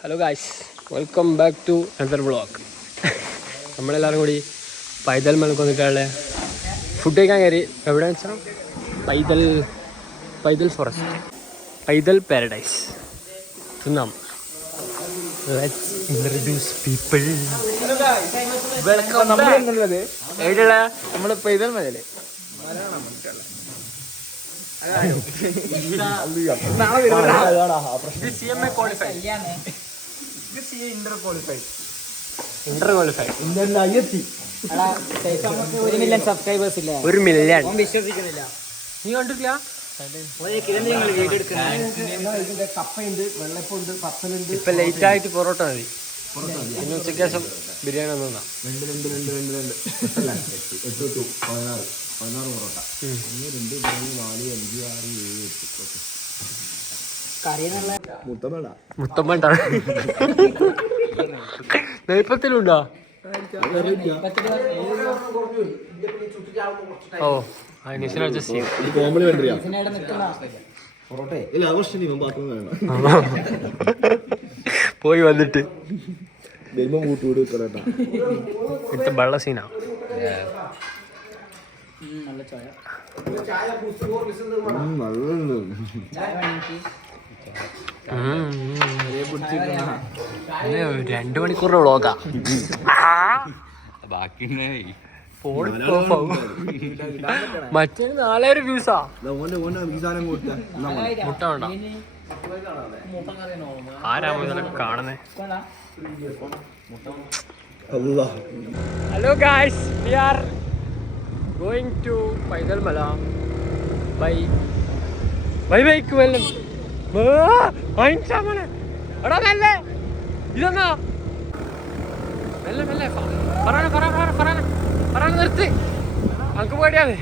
Hello guys welcome back to another vlog നമ്മളെല്ലാവരും കൂടി പൈതൽ മലക്ക് വന്നിട്ടുള്ള ഫുഡ് കഴിക്കാൻ കയറി. എവിടെ വെച്ചാൽ പൈതൽ പൈതൽ ഫോറസ്റ്റ് പൈതൽ പാരഡൈസ് തിന്നാം. ലെറ്റ്സ് ഇൻട്രഡ്യൂസ് പീപ്പിൾ വെൽക്കം എന്നുള്ളത് എവിടെയുള്ള നമ്മൾ പൈതൽ മലയിൽ ഇത് C M A qualified inter qualified ഒരു മില്യൺ സബ്സ്ക്രൈബേഴ്സ് ഇല്ല? ഒരു മില്യൺ വിശ്വസിക്കുന്നില്ല. നീ കണ്ടിട്ടില്ല? കപ്പയുണ്ട് വെള്ളപ്പുണ്ട് പത്തലുണ്ട്. ഇപ്പൊ ലേറ്റ് ആയിട്ട് പൊറോട്ട മതി. പിന്നെ ഉച്ചയ്ക്ക് ശേഷം ബിരിയാണി ഒന്നും രണ്ട് രണ്ട് രണ്ട് രണ്ട് രണ്ട്. എട്ടല്ല എട്ട് എട്ട് എട്ട് പതിനാറ്. പതിനാറ് പൊറോട്ട. ഒന്ന് രണ്ട് മൂന്ന് നാല് അഞ്ച് ആറ് ഏഴ് എട്ട് ഓക്കെ നെയ്പ്പത്തിലുണ്ടോ ഓ അനീസിനെ അഡ്ജസ്റ്റ് ചെയ്യും പൊറോട്ടേ. ഇല്ല ഇവൻ പോയി വന്നിട്ട്. കൂട്ടുകൂടി വെക്കണേട്ടാ വെള്ള സീനാ നല്ല ചായ. നല്ലുണ്ട് രണ്ടു മണിക്കൂറിന്റെ വ്ളോഗാ. മറ്റേ നാലായിരം വ്യൂസാ മുട്ട വേണ്ട. ആരാ കാണുന്നേ? Hello guys we are going to Paithal Mala bye bye bike വല്ലം വാങ്ങിച്ചാമനെ എടാ മെല്ലെ ഇതെന്നാ മെല്ലെ മെല്ലെ ഫറാന ഫറാന പറയാന പറയാന പറയാന നിർത്തി നമുക്ക് പേടിയാതെ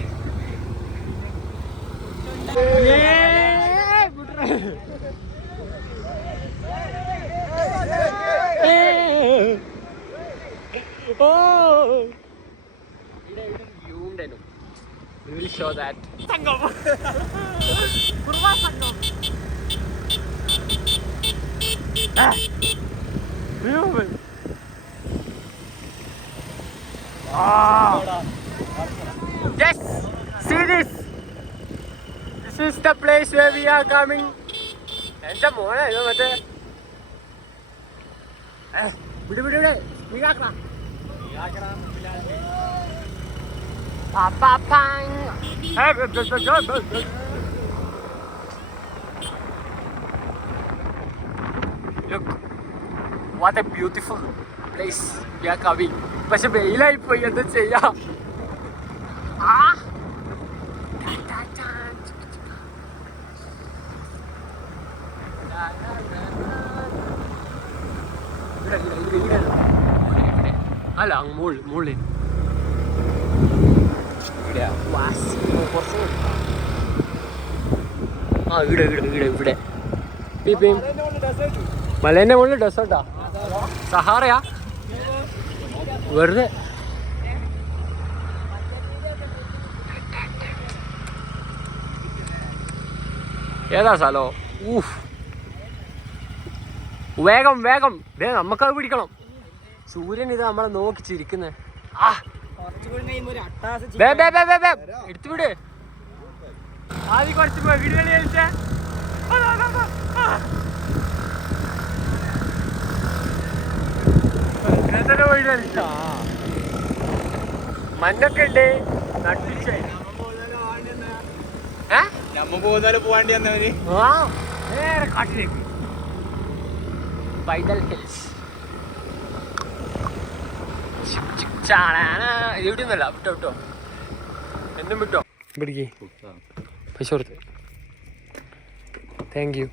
Oh! We will show that. Sangam! Kurva Sangam! Ah! Ah! Yes! See this! This is the place where we are coming. എന്റെ മോനെ ഇത് മറ്റേ വിട് വിട് വിട് സ്പീഡാക്കണ Papapang. What a beautiful place. We are coming. പക്ഷെ വെയിലായി പോയി. എന്താ ചെയ്യാ. അല്ല മുകളിൽ മുകളിൽ ആ ഇവിടെ ഇവിടെ ഇവിടെ ഇവിടെ. മലേന്റെ മുകളിൽ ഡെസേർട്ടാ. സഹാറയാ? വെറുതെ. ഏതാ സ്ഥലോ? ഊഫ് വേഗം വേഗം. ദേ നമുക്കത് പിടിക്കണം. സൂര്യൻ ഇത് നമ്മളെ നോക്കി ചിരിക്കുന്നേ. ആ. എടുത്തു വിട്. ആദ്യം കുറച്ച് വീട് കളി കളിച്ചേ ആ, ഉണ്ട്. കാട്ടിലേക്ക്. പൈതൽ ഹിൽസ് ഇത് ഇവിടെ ഒന്നല്ല വിട്ടോ വിട്ടോ. എന്നും വിട്ടോ. പിടിക്കേ പൈസ കൊടുത്ത്. താങ്ക് യു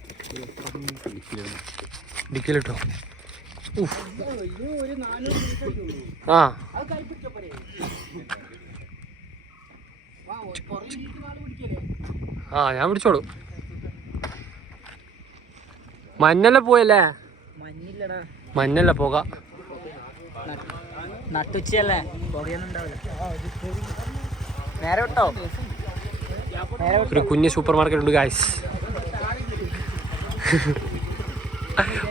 ഡിക്കിലിട്ടോ. ആ. ആ ഞാൻ പിടിച്ചോളൂ. മഞ്ഞല്ല പോയല്ലേ? മഞ്ഞല്ല പോക. നട്ടുച്ചയല്ലേ? നേരെ വിട്ടോ? ഒരു കുഞ്ഞ് സൂപ്പർ മാർക്കറ്റ് ഉണ്ട് ഗായ്സ്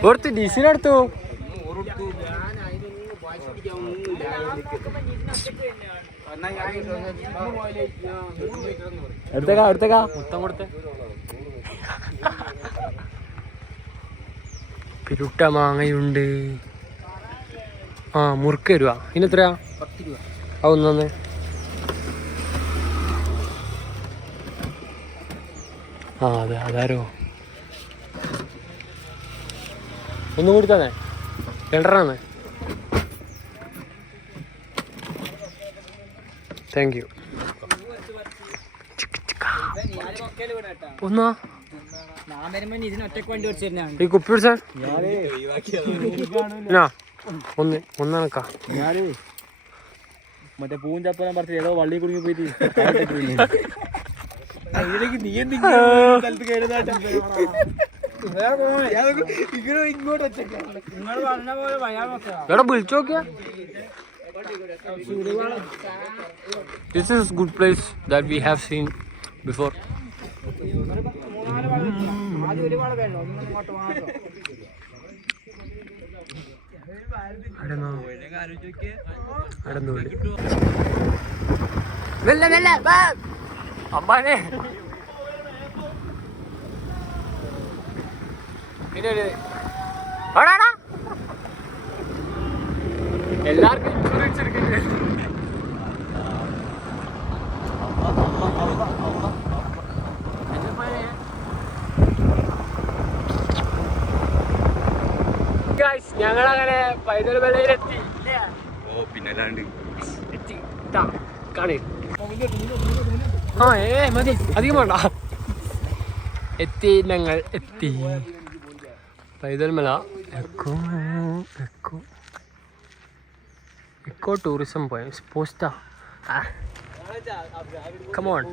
ഓർത്ത് ഡിസിനെടുത്തു. എടുത്തേക്കാ എടുത്തേക്കാ. മുത്തം കൊടുത്തേ പിരുട്ട മാങ്ങയുണ്ട്. ആ മുറുക്ക് തരുവാ. ഇനി എത്രയാ? ആ ഒന്നു ആ അതെ അതാരോ? ഒന്നും കൂടി തന്നെ. രണ്ടെണ്ണ താങ്ക് യു. ഒന്നാ? ഈ കുപ്പി പിടിച്ചാ ഒന്ന് ഒന്നാണക്കാ മറ്റേ പൂഞ്ചപ്പനം പറിച്ച് ഏതോ വള്ളി കുടുങ്ങി പോയിട്ട് നീ എന്തെങ്കിലും സ്ഥലത്ത് കയറുന്നതായിട്ട് ഇങ്ങോട്ട് വിളിച്ചു നോക്കിയാ. That we have seen before ആദ്യം ഒരുപാട് വേണ്ട ഒന്നും ഇങ്ങോട്ട് മാത്രം അമ്പാനെ എല്ലാവർക്കും എടുക്കുന്നുണ്ട് ഞങ്ങളങ്ങനെ പൈതൽ ഓ പിന്നല്ലാണ്ട്. എത്തി. ഞങ്ങൾ കാണ്. ആ ഏ മതി. അധികം വേണ്ട. എത്തി ഞങ്ങൾ എത്തി. Paithalmala eco eco. Eco tourism പോയ പോസ്റ്റാ കമോൺ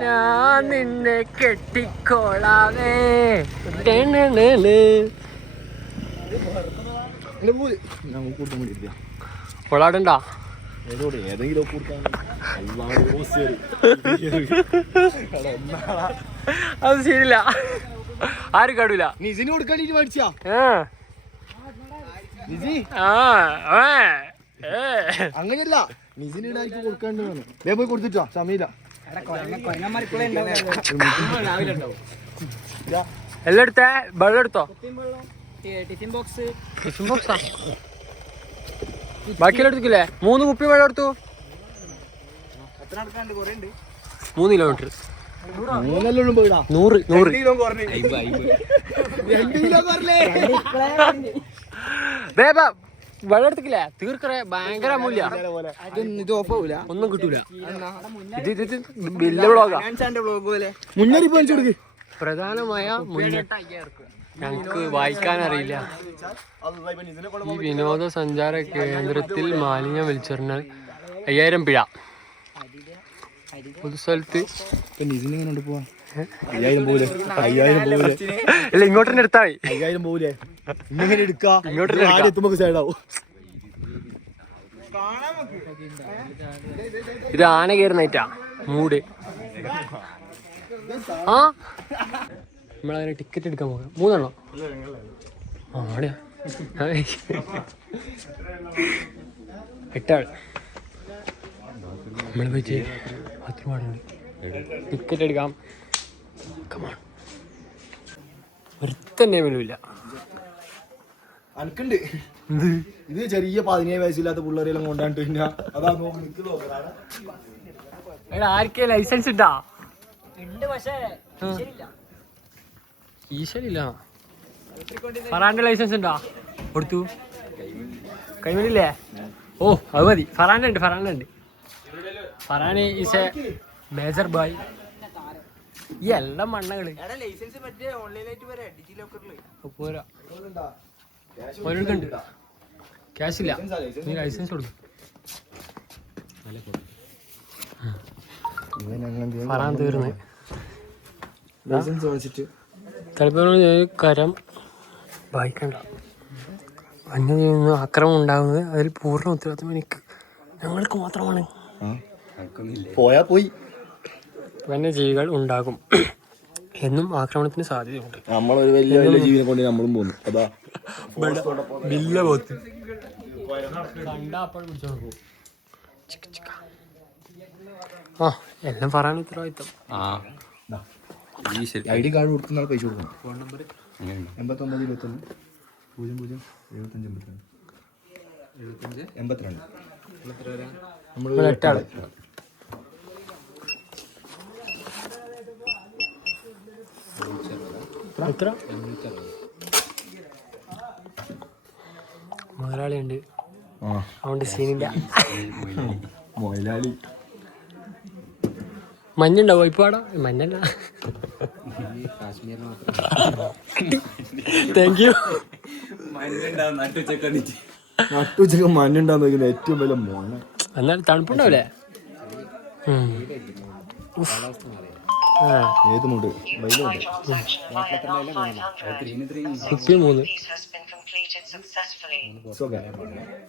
ഞാൻ നിന്നെ കെട്ടിക്കോളാവേ. ഏതെങ്കിലും കയറി. അത് ശരിയില്ല. ആരും കടൂല. കൊടുക്കാൻ നീ മേടിച്ചാ ആ നിസി ആ. ആ, ഏ. അങ്ങനെയല്ല നിസിന് ഇടാക്കി കൊടുക്കാണ്ട് വന്നു. ദേ പോയി കൊടുത്തിട്ടോ സമയില്ല. എല്ലാം എടുത്തേ വെള്ളം എടുത്തോ? Tiffin box. ടിഫിൻ ബോക്സാ? ബാക്കിയെല്ലാം എടുത്തില്ലേ മൂന്ന് കുപ്പി വെള്ളം എടുത്തു. മൂന്ന് കിലോമീറ്റർ നൂറ് നൂറ്. രണ്ട് കിലോ ബാ, വെള്ളം തീർക്കറേ ഭയങ്കര മൂല്യ. ഇത് ഓഫ് ആവൂല. ഒന്നും കിട്ടൂല. ഇത് ഇത് ഇത് വലിയ ബ്ലോഗ് മുന്നറിയിപ്പ് കാണിച്ചു കൊടുക്ക്. പ്രധാനമായ ഞങ്ങക്ക് വായിക്കാൻ അറിയില്ല. ഈ വിനോദസഞ്ചാര കേന്ദ്രത്തിൽ മാലിന്യം വലിച്ചെറിഞ്ഞാൽ അയ്യായിരം പിഴ. പൊതുസ്ഥലത്ത് അയ്യായിരം പോവില്ലേ അയ്യായിരം ഇങ്ങോട്ട് തന്നെ എടുത്താൽ അയ്യായിരം പോലെ ഇങ്ങനെ എടുക്കാ. ഇങ്ങോട്ട് സൈഡാവും ഇത് ആന കയറുന്നേറ്റാ മൂട്. ആ? നമ്മളങ്ങനെ ടിക്കറ്റ് എടുക്കാൻ പോകാം മൂന്നെണ്ണോ. ആടെയാ. എട്ടാൾ. നമ്മൾ പോയി ഒരുപാടുണ്ട് ടിക്കറ്റ് എടുക്കാം. കമാൺ ഒരുത്തന്നെ വിലുമില്ല അനക്കുണ്ട്. എന്ത്? ഇത് ചെറിയ പതിനേഴ് വയസ്സില്ലാത്ത പിള്ളേരെല്ലാം കൊണ്ടാണ്ട് പിന്നെ അതാ നോക്ക് നിക്ക് നോക്കടാ. എടാ ആർക്കേ ലൈസൻസ് ഇട്ടാ? ഉണ്ട് പക്ഷേ ശരിയില്ല ഈശ്വരില്ല. ഫറാന്റെ ലൈസൻസ് ഉണ്ടോ? കൊടുത്തു. കൈമണില്ലേ ഓ അത് മതി. ഫറാന്റെ ഉണ്ട് ഫറാന്റെ ഉണ്ട്. Farhan is a major boy ഈ എല്ലാം മണ്ണകൾ. എടാ ലൈസൻസ് മറ്റേ ഓൺലൈനായിട്ട് വരെ ഡിജി ലോക്കറിൽ അപ്പൊ പോരാ ഓരോരുക്കുണ്ട് ക്യാഷ് ഇല്ല. നീ ലൈസൻസ് കൊടുക്കും. ഫറാൻ തീർന്ന്. ചിലപ്പോൾ കരം വായിക്കണ്ട. വന്യജീവിന്ന് ആക്രമം ഉണ്ടാകുന്നത് അതിൽ പൂർണ ഉത്തരവാദിത്വം എനിക്ക്. ഞങ്ങൾക്ക് മാത്രമാണ്. പോയാ പോയി. വന്യജീവികൾ ഉണ്ടാകും. എന്നും ആക്രമണത്തിന് സാധ്യതയുണ്ട്. നമ്മളൊരു വലിയ വലിയ ജീവിനെ കൊണ്ട് നമ്മളും പോകുന്നു അതാ. ബില്ല പോത്ത്. ആ എല്ലാം പറയാൻ ഉത്തരവാദിത്തം. ഐ ഡി കാർഡ് കൊടുക്കുന്ന ആൾ പൈസ കൊടുക്കണം. ഫോൺ നമ്പർ എൺപത്തൊമ്പത് ഇരുപത്തൊന്ന് പൂജ്യം പൂജ്യം എഴുപത്തഞ്ച് എൺപത്തിരണ്ട്. എൺപത്തിരണ്ട്. നമ്മൾ എട്ടാൾ എത്ര മുതലാളിയുണ്ട്. അതുകൊണ്ട് സീനില്ല. മൊയിലാളി മഞ്ഞുണ്ടാവോ? ഇപ്പൊ ആടാ? മഞ്ഞല്ല. താങ്ക് യു നട്ടുച്ചക്ക് മഞ്ഞുണ്ടാന്ന് നോക്കുന്ന ഏറ്റവും വലിയ മോന. എന്നാലും തണുപ്പുണ്ടാവില്ലേ? ഏത് മൂട്.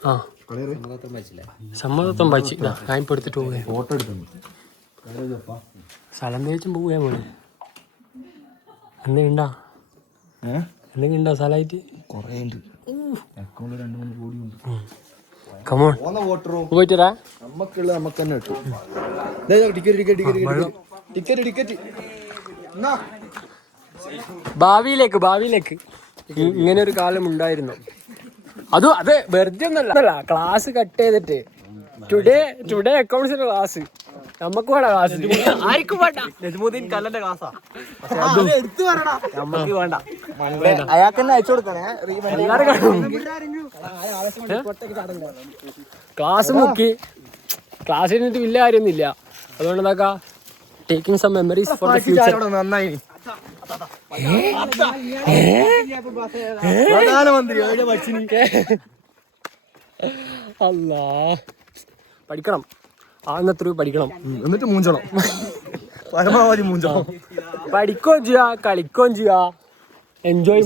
ആ. സമ്മതത്വം വായിച്ചു. ഞാൻ ഇപ്പൊ എടുത്തിട്ട് ഫോട്ടോ എടുത്തു? സ്ഥലം തേച്ചും പോവേ മോനെ എന്തെങ്കിലും ഉണ്ടോ എന്തെങ്കിലും ഉണ്ടോ സ്ഥലമായിട്ട്? കുറേ ഉണ്ട് അക്കൗണ്ട് രണ്ട് മൂന്ന് കോടി ഉണ്ട്. കമോൺ പോന്ന വോട്ടറോ? പോയിട്ടാ നമുക്കുള്ള നമുക്ക് തന്നെ കിട്ടും. Ticket ticket ticket ticket ticket ഭാവിയിലേക്ക് ഭാവിയിലേക്ക്. ഇങ്ങനെ ഒരു കാലം ഉണ്ടായിരുന്നു. അത് അത് വെറുതെ ഒന്നല്ല. ക്ലാസ് കട്ട് ചെയ്തിട്ട്. ടുഡേ ടുഡേ അക്കൗണ്ട്സിന്റെ ക്ലാസ് നമുക്ക് വേണ്ട ക്ലാസ് ആർക്കും വേണ്ട. നജ്മുദ്ദീൻ കല്ലന്റെ ക്ലാസ്സാ എടുത്തു പറയടാ. നമുക്ക് വേണ്ട. അയാൾക്ക് തന്നെ അയച്ചു കൊടുക്കണേ ക്ലാസ് നോക്കി. ക്ലാസ് കഴിഞ്ഞിട്ട് വലിയ കാര്യമൊന്നുമില്ല. അതുകൊണ്ട് എന്താക്കാ? Taking some memories for the future നന്നായി. പ്രധാനമന്ത്രി എവിടെ പഠിച്ചിനി അല്ലാ. പഠിക്കണം. ആന്നത്ര പഠിക്കണം. എന്നിട്ട് മൂഞ്ചണം. പരമാവധി മൂഞ്ചണം. പഠിക്കുകയും ചെയ്യാ കളിക്കുകയും ചെയ്യാ. എൻജോയ്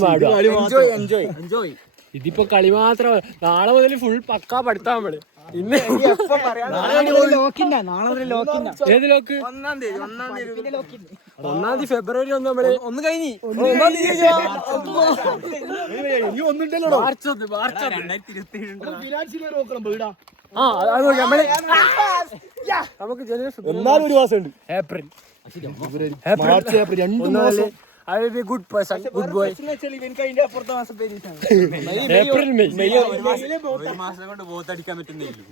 എൻജോയ് എൻജോയ് ഇതിപ്പോ കളി മാത്രം നാളെ മുതൽ ഫുൾ പക്കാ പഠിത്താൻ നമ്മൾ. ഇന്ന് ഏത് ലോക്ക് ഒന്നാം തീയതി ഒന്നാം തീയതി ഒന്നാം തീയതി ഫെബ്രുവരി ഒന്ന് നമ്മൾ ഒന്ന് കഴിഞ്ഞി. ഒന്നാം ഒന്നുണ്ടല്ലോ മാർച്ച് ഒന്ന്. മാർച്ച് ഒന്ന് രണ്ടായിരത്തി ഇരുപത്തി ഫിനാൻഷ്യൽ നോക്കണം വീടാ ആ അത് നമ്മൾ നമുക്ക് ജനുവരി ഫെബ്രുവരി എന്നാലും ഒരു മാസം ഉണ്ട്. ഏപ്രിൽ. മാർച്ച് ഏപ്രിൽ രണ്ട് ഒന്നാൽ I will be good person good boy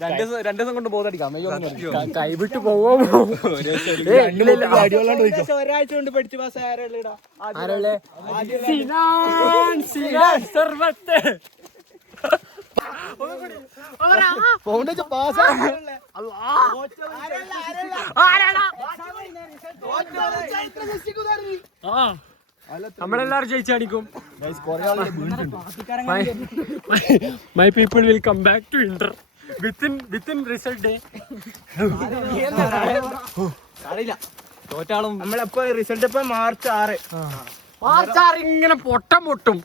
രണ്ട് ദിവസം രണ്ട് ദിവസം കൊണ്ട് ബോത്തടിക്കാം ക- കൈവിട്ട് പോവോ? ഒരാഴ്ച കൊണ്ട് പഠിച്ചു പാസ് ആരല്ലേടാ ആരല്ലേ? സിനാൻ സിനാൻ സർവത്ത്. ഫൗണ്ടേഷൻ പാസ് ആ. നമ്മളെല്ലാരും ജയിച്ചടിക്കും my people will come back to inter within within result day അറിയില്ല. തോറ്റാളും. നമ്മളെപ്പോ റിസൾട്ട് ഇപ്പൊ മാർച്ച് ആറ്. മാർച്ച് ആറ് ഇങ്ങനെ പൊട്ട പൊട്ടും.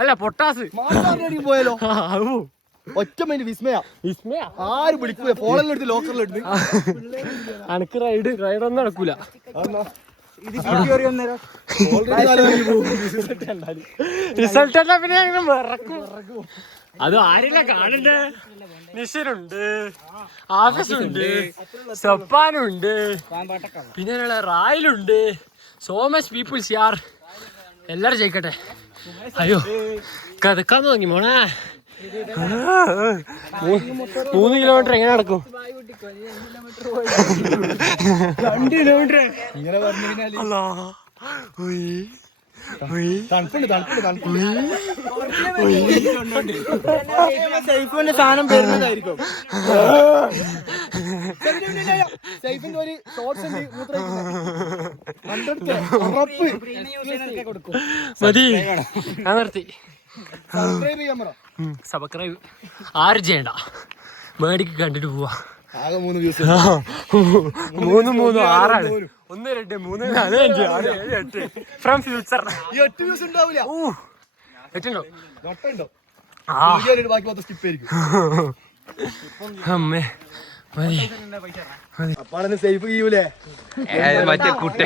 അല്ല പൊട്ടാസ്. പോയാലോ. ഒറ്റ മൈൻഡ് വിസ്മയ. വിസ്മയ? ആര് വിളിക്കുക ഫോണെല്ലാം എടുത്ത് ലോക്കറിലെടുത്ത് അനക്ക് റൈഡ് റൈഡ് ഒന്നും നടക്കൂല. റിസൾട്ട് അല്ല പിന്നെ അങ്ങനെ വിറക്കും. അത് ആരില്ല കാണണ്ടേ? നിഷനുണ്ട്. ആഫീസുണ്ട്. സപ്പാനുണ്ട്. പിന്നെ റായലുണ്ട്. സോ മച്ച് പീപ്പിൾസ് യാർ. എല്ലാരും ജയിക്കട്ടെ. അയ്യോ കഥക്കാൻ തുടങ്ങി മോണേ മൂന്ന് കിലോമീറ്റർ എങ്ങനെ നടക്കും? രണ്ട് കിലോമീറ്റർ ഇങ്ങനെ പറഞ്ഞു കഴിഞ്ഞാൽ അല്ലാ. ഉയ്. ഉയ്. തണുപ്പുണ്ട് തണുപ്പുണ്ട് തണുപ്പുണ്ട്. സൈഫോന്റെ സാധനം വരുന്നതായിരിക്കും. സൈഫിന്റെ ഒരു ഷോർട്സ് മതി. ഞാൻ നിർത്തി. സബ്സ്ക്രൈബ് ആരും ചെയ്യണ്ട. മേടിക്ക് കണ്ടിട്ട് പോവാ. ആകെ മൂന്ന് മൂന്ന് മൂന്ന് ആറാണ്. ഒന്ന് രണ്ട് മൂന്ന് നാല് അഞ്ച് ആറ് ഏഴ് എട്ട്. ഫ്രം ഫ്യൂച്ചർ ഈ ഒറ്റ വ്യൂസ് ഉണ്ടാവില്ല എട്ടുണ്ടോ? വട്ടുണ്ടോ ആ. ബാക്കി സ്കിപ്പ് ആയിരിക്കും. അമ്മേ അപ്പാടന്ന് സേഫ് ചെയ്യൂലേ മറ്റേ കുട്ടി.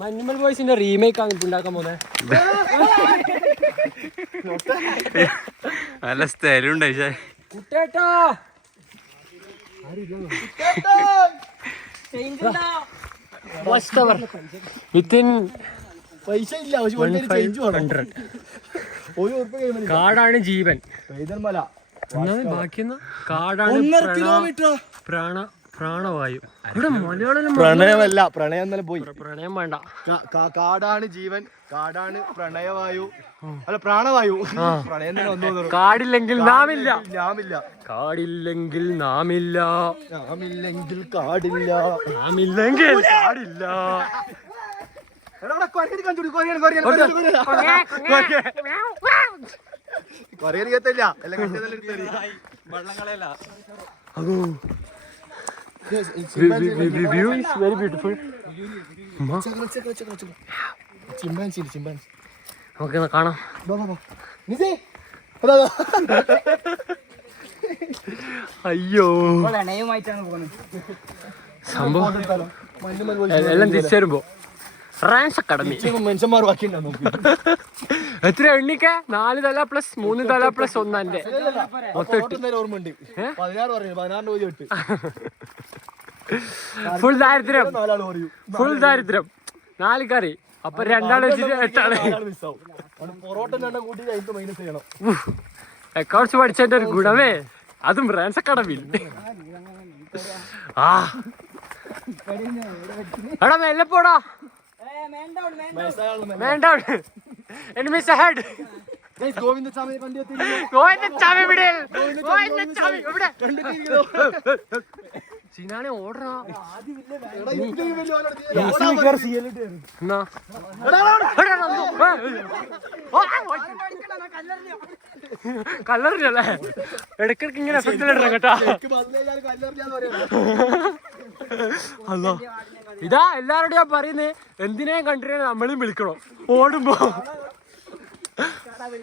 മഞ്ഞുമൽ ബോയ്സിന്റെ റീമേക്ക് ആണ് ഇപ്പൊ ഉണ്ടാക്കാൻ പോന്നെ. നല്ല സ്ഥലമുണ്ട് പക്ഷേ. കുട്ടേട്ടാ വിത്തിൻ പൈസ ഇല്ല കാടാണ് ജീവൻ. പൈതൽ മല കാടാണ് പ്രാണ പ്രാണവായു. ഇവിടെ മലയാളം പ്രണയമല്ല പ്രണയം ഇന്നലെ പോയി. പ്രണയം വേണ്ട. കാ- കാ- കാടാണ് ജീവൻ കാടാണ് പ്രണയവായു. അല്ല പ്രാണവായു. പ്രണയം തന്നെ ഒന്നു തോന്നുന്നു. കാടില്ലെങ്കിൽ നാമില്ല. ഞാമില്ല കാടില്ലെങ്കിൽ നാമില്ല. ഞാമില്ലെങ്കിൽ കാടില്ല. നാമില്ലെങ്കിൽ കാടില്ല. എടാ, ഇവിടെ കൊരങ്ങന് കണ്ടുപിടി, കൊരങ്ങന്, കൊരങ്ങന്, കൊരങ്ങന്, കൊരങ്ങന്. കൊരങ്ങന് കത്തില്ല. എല്ലാം കണ്ടതെല്ലാം എടുത്ത് എറിയും. Yes, view is very beautiful. ചെക്കല. Chimpanzee chimpanzee. നമുക്ക് കാണാം. അയ്യോ സംഭവം എല്ലാം തിരിച്ചു വരുമ്പോ. റാൻസ് അക്കാഡമി ഇച്ചിരി മനുഷ്യന്മാർ ബാക്കിയുണ്ടോ എത്ര എണ്ണിക്ക? നാല് തല പ്ലസ് മൂന്ന് തല പ്ലസ് ഒന്നെ മൊത്തം എട്ട്. ഓട്ടുന്നതിന് ഓർമ്മയുണ്ട്. പതിനാറ് പറഞ്ഞു പതിനാറിന് പോയി എട്ട്. ഫുൾ ദാരിദ്ര്യം. ഫുൾ ദാരിദ്ര്യം. നാല് കറി. അപ്പൊ രണ്ടാൾ വെച്ചിട്ട് എട്ടാൾ. അക്കൗണ്ട്സ് പഠിച്ചതിന്റെ ഒരു ഗുണമേ. അതും റാൻസ് അക്കാഡമിയിൽ ആ. എടാ മെല്ലെ പോടാ. വേണ്ട എനിമീസ് അഹെഡ് ഇവിടെ സിനാനെ. കല്ലറിഞ്ഞല്ലേ? ഇടക്കിടക്ക് ഇങ്ങനെ എഫക്റ്റ് ഇടണം ഇതാ എല്ലാരോടും ഞാൻ പറയുന്നേ എന്തിനേയും കണ്ടിട്ട് നമ്മളും വിളിക്കണം. ഓടുമ്പോ.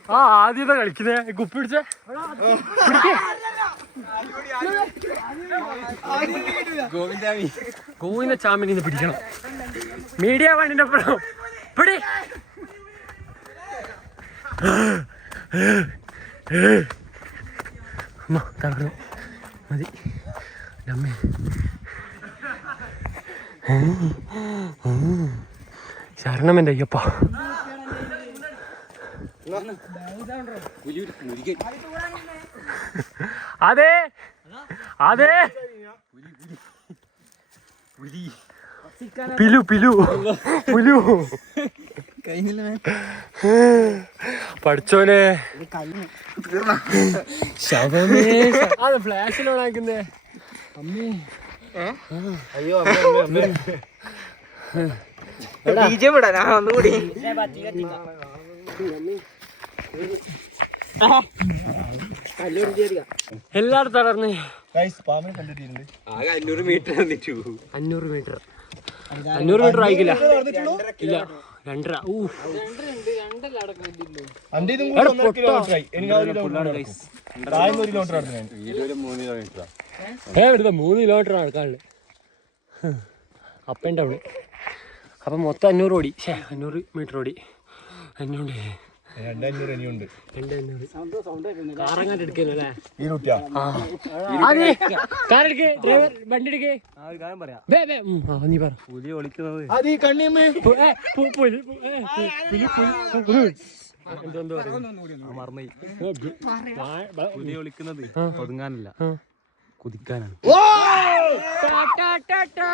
ആ ആദ്യത്തെ കളിക്കുന്നേ. കുപ്പി പിടിച്ചേ. ഗോവിന്ദ ചാമിനി ഇന്ന് പിടിക്കണം. മീഡിയ വണ്ടിന്റെ ഒപ്പം. പിടി. അമ്മ തളർന്നു. മതി. അമ്മേ. ശരണം എന്റെ അയ്യപ്പ. അതെ. അതെ. പിലു പിലു. പുലു. പഠിച്ചോനെ. ശവമേ. അത് ഫ്ലാഷിലോണാക്കുന്നേ അയ്യോ അമ്മേ, അമ്മേ, അമ്മേ. എല്ലായിടത്തും തളർന്ന് അഞ്ഞൂറ് മീറ്റർ അഞ്ഞൂറ് മീറ്റർ അഞ്ഞൂറ് മീറ്റർ ആയിക്കില്ല. ഇല്ല രണ്ടര. ഏ മൂന്ന് കിലോമീറ്റർ നടക്കാനുള്ളത്. അപ്പ് ആൻഡ് ഡൗൺ അപ്പം മൊത്തം അഞ്ഞൂറ് ഓടി. ഷേ അഞ്ഞൂറ് മീറ്റർ ഓടി. അഞ്ഞൂറ് പുലി ഒളിക്കുന്നത്. ഒതുങ്ങാനല്ല. കുതിക്കാനാണ്. ടാ, ടാ, ടാ, ടാ.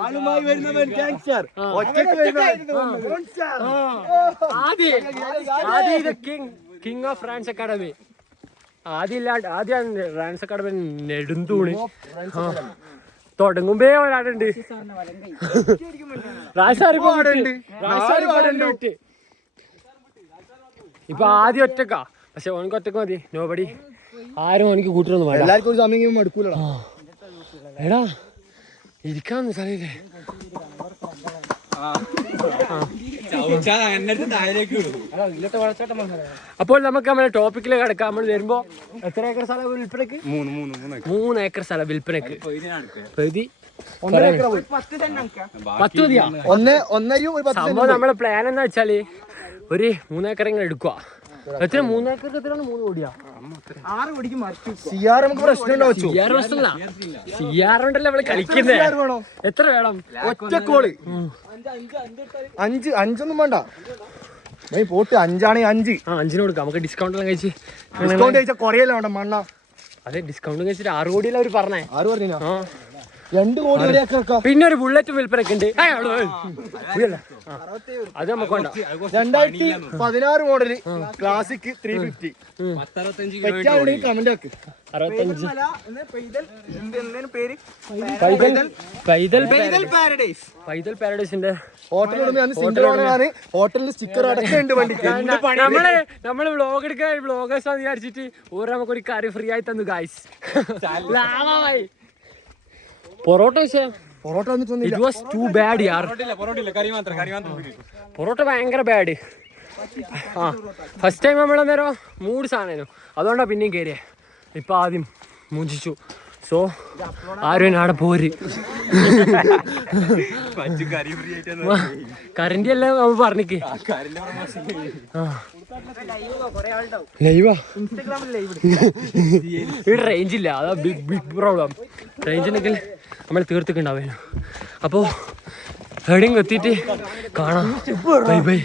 ആളുമായി വരുന്നവൻ ഗാങ്സ്റ്റർ ഒറ്റയ്ക്ക് വരുന്നവൻ Aadi. Aadi the king king of France academy ആദ്യം ഇല്ലാണ്ട് ആദ്യം ഫ്രാൻസ് അക്കാഡമി നെടുന്തൂണി. തുടങ്ങുമ്പേ ഒരാടുണ്ട് ഇപ്പൊ ആദ്യം ഒറ്റക്കാ. പക്ഷെ ഓനക്ക് ഒറ്റയ്ക്ക് മതി. നോബടി ആരും എനിക്ക് കൂട്ടിനൊന്നും വേണ്ട. എല്ലാവർക്കും ഒരു സമയം മടുക്കൂലടാ എടാ. ഇരിക്കാന്ന് സ്ഥലയില്ലേ അപ്പോൾ നമുക്ക് നമ്മുടെ ടോപ്പിക്കിലേക്ക് കിടക്കാം. നമ്മൾ വരുമ്പോ എത്ര ഏക്കർ സ്ഥലം വിൽപ്പനക്ക്? മൂന്ന് മൂന്ന് മൂന്ന് മൂന്ന് ഏക്കർ സ്ഥലം വിൽപ്പനക്ക്. പ്രതി പത്ത് മതിയാ? ഒന്ന് ഒന്നര നമ്മുടെ പ്ലാൻ എന്താ വെച്ചാൽ ഒരു മൂന്നേക്കർ ഇങ്ങനെ എടുക്കുക എത്ര മൂന്നേക്കർക്ക് എത്രയാണ്? മൂന്ന് കോടിയാ? ആറ് കോടിക്ക് മറിച്ചു സി ആർ നമുക്ക് പ്രശ്നം ഉണ്ടാവും സി ആർ പ്രശ്നമില്ല. സി ആർ ഉണ്ടല്ലോ നമ്മൾ കളിക്കുന്നേ. വേണോ? എത്ര വേണം? ഒറ്റ കോൾ. അഞ്ച് അഞ്ചൊന്നും വേണ്ട. പോട്ട് അഞ്ചാണെങ്കിൽ അഞ്ച്. ആ അഞ്ചിന് കൊടുക്കാം. നമുക്ക് ഡിസ്കൗണ്ട് എല്ലാം കഴിച്ച് ഡിസ്കൗണ്ട് കഴിച്ചാൽ കുറയല്ല വേണ്ട മണ്ണ. അതെ ഡിസ്കൗണ്ട് കഴിച്ചിട്ട് ആറ് കോടിയല്ല അവർ പറഞ്ഞേ? ആറ് പറഞ്ഞാ രണ്ട് കോടി പിന്നെ ഒരു ബുള്ളറ്റ് വിൽപ്പനക്ക് ഉണ്ട്. അത് നമുക്ക് വേണ്ട. രണ്ടായിരത്തി പതിനാറ് model classic three fifty comment ആക്ക്. പാരഡൈസിന്റെ ഹോട്ടലിൽ സ്റ്റിക്കർ അടക്കമുണ്ട് വണ്ടിക്ക്. നമ്മൾ നമ്മൾ വ്ലോഗ് എടുക്കാൻ വ്ലോഗേഴ്സ് വിചാരിച്ചിട്ട് ഓരോ നമുക്ക് ഒരു കറി ഫ്രീ ആയി തന്നു guys ലാഭമായി. Parotta parotta it was too bad യാർ പൊറോട്ട ഭയങ്കര ബാഡ് ആ ഫസ്റ്റ് ടൈം നമ്മൾ അന്നേരം മൂഡ് സാധനം അതുകൊണ്ടാണ് പിന്നെയും കയറിയേ ഇപ്പൊ ആദ്യം മുഞ്ചിച്ചു. സോ ആരും അവിടെ പോര്? കറന്റ് എല്ലാം നമ്മൾ പറഞ്ഞിക്ക്. ലൈവാ ഇവിടെ അതാ ബിഗ് ബിഗ് പ്രോബ്ലം റേഞ്ച് ഉണ്ടെങ്കിൽ നമ്മൾ തീർത്തിട്ടുണ്ടാവേനു അപ്പോ എവിടെയും എത്തിയിട്ട് കാണാം. Bye bye